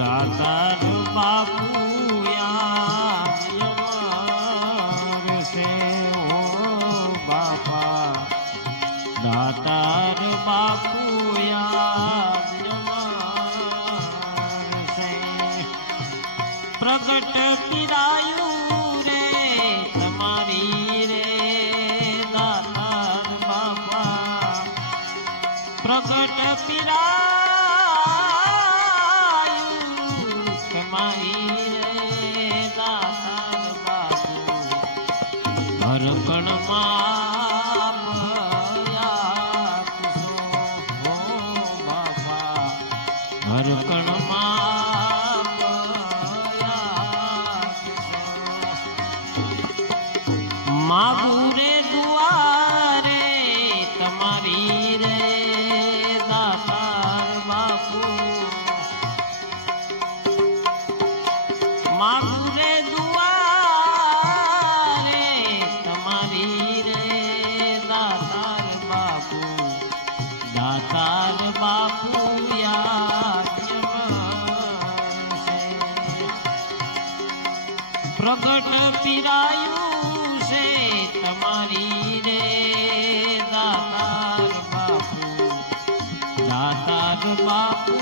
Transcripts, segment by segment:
દાતાર બાપુ યાદ સે ઓ બાપા દાતાર બાપુ યાદ સે પ્રગટ પીરાયું રે તમારી રે દાતાર બાપા પ્રગટ પીરાયું તમારી રે દાતાર બાપુ હરકણમાં હરકણમાં માગું રે દુઆરે તમારી રે દાતાર બાપુ માગું રે દુઆરે તમારી રે દાતાર બાપુ દાતાર બાપુ પ્રગટ પીરાયું છે તમારી રે દાતાર બાપુ દાતાર બાપુ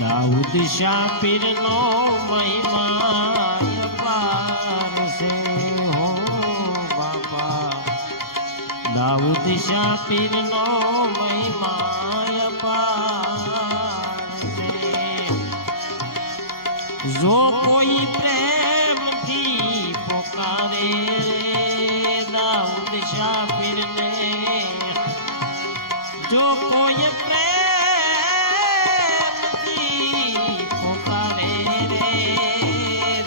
દાઉદ શાહ પીરનો મહિમા દાઉદ શાહ પીરનો મહિમા અપાર છે જો કોઈ પ્રેમથી પુકારે દાઉદ શાહ પીરને જો કોઈ પ્રેમથી પુકારે રે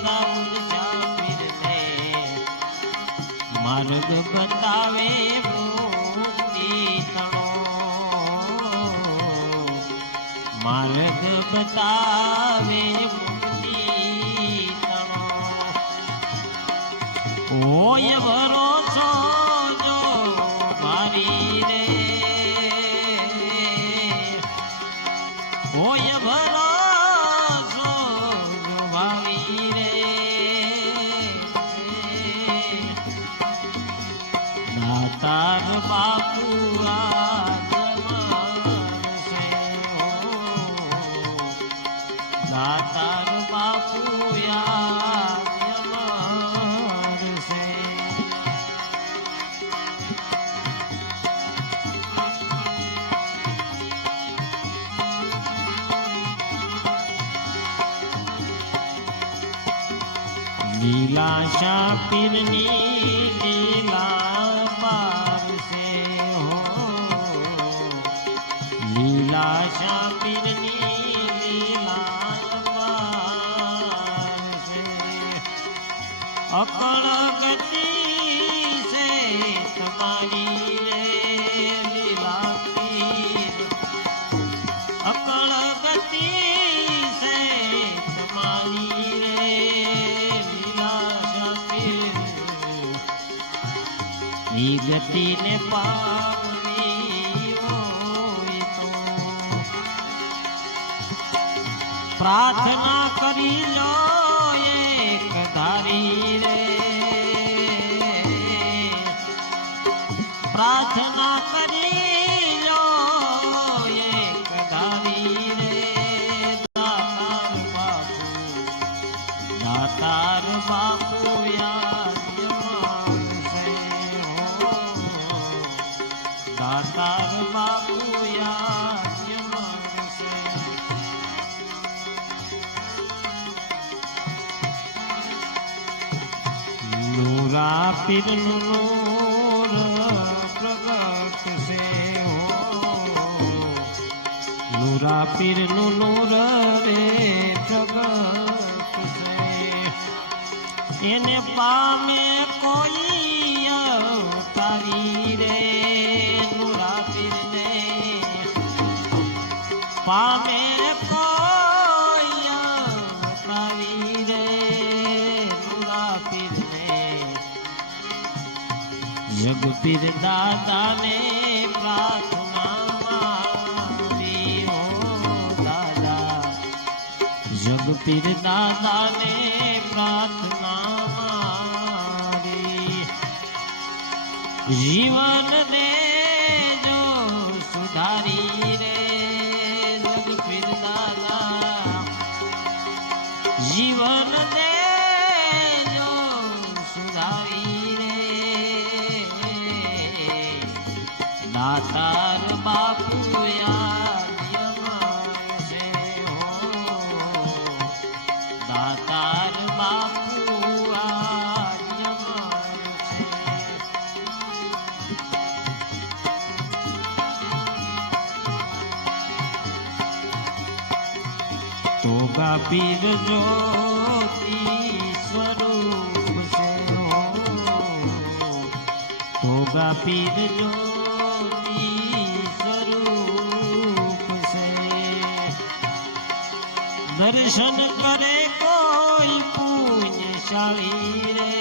દાઉદ શાહ પીરને માર્ગ બતાવે માર્ગ બતાવે હોય ભરોસો જો મારી રે હોય ભરોસો મારી રે દાતાર બાપુ દાતાર બાપુ યાદ અમર છે લીલા શાહ પીરની લીલા પાર છે હો લીલા શાહ પીરની અકળ ગતિ છે તમારી રે લીલા પીર અકળ ગતિ છે તમારી રે લીલા શાહ પીર ઈ ગતિને પામવી હોય તો પ્રાર્થના કરી લો એક ધારી રે પ્રાર્થના કરી લો એક ધારી રે દાતાર બાપુ દાતાર બાપુ યાદ દાતાર બાપુ યાદ નૂરા પીરનું નૂર પ્રગટ છે હો નૂરા પીરનું નૂર રે પ્રગટ છે એને પામે કોઈ અવતારી રે નૂરા પીરને પામે કોઈ અવતારી રે જગપીર દાદાને પ્રાર્થના મારી હો દાદા, જગપીર દાદાને પ્રાર્થના મારી, જીવન દેજો સુધારી રે જગપીર દાદા, જીવન દેજો સુધારી રે, દાતાર બાપુ યાદ છે હો, દાતાર બાપુ તોગા પીર જ્યોતિ સ્વરૂપ છે હો, તોગા પીર જ્યોતિ સ્વરૂપ છે, દર્શન કરે કોઈ પુણ્યશાળી રે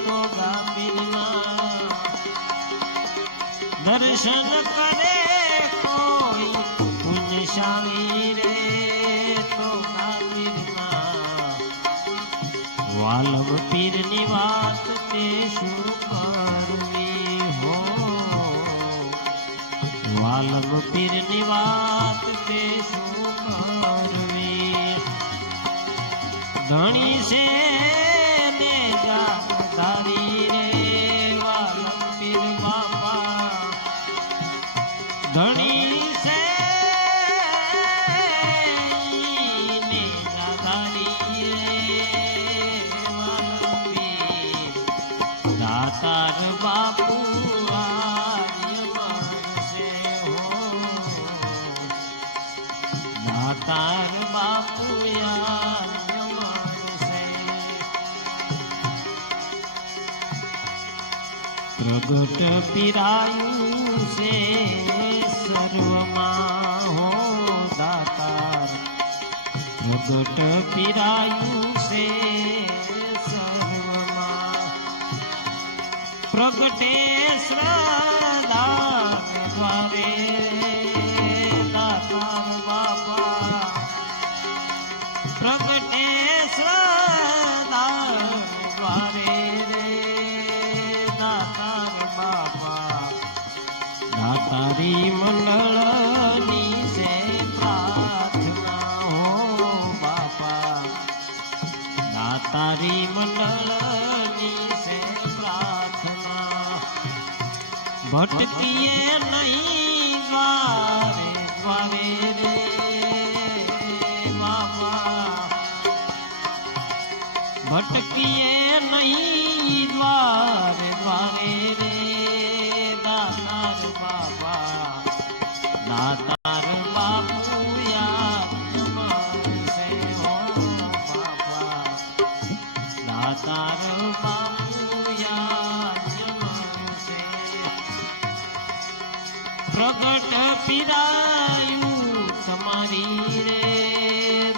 તોગા પીરના, દર્શન કરે કોઈ પુણ્યશાળી રે વાલમ પીરની વાત તે શું કરવી હો, વાલમ પીરની વાત તે શું કરવી, ધણી છે ને જાણકારી રે વાલમ પીર બાપા, ધણી છે દાતાર બાપુ છે હો, દાતાર બાપુ પ્રગટ પીરાયું છે સર્વમાં હો દાતાર, પ્રગટ પીરાયું છે પ્રગટેશ્વર દ્વારે દાતાર બાપા, પ્રગટેશ્વર દ્વારે રે દાતાર બાપા, દાતારી મંડળની છે પ્રાર્થના હો બાપા, દાતારી મંડળની છે પ્રાર્થના, ભટકીએ નહીં દ્વારે દ્વારે રે બાબા, ભટકીએ નહીં દ્વારે દ્વારે રે દાતાર બાબા, દાતાર બાપુ યાદ છે હો બાબા, દાતાર બાપુ પ્રગટ પીરાયું તમારી રે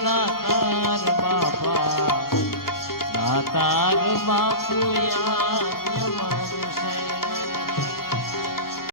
દાતાર બાપા, દાતાર બાપા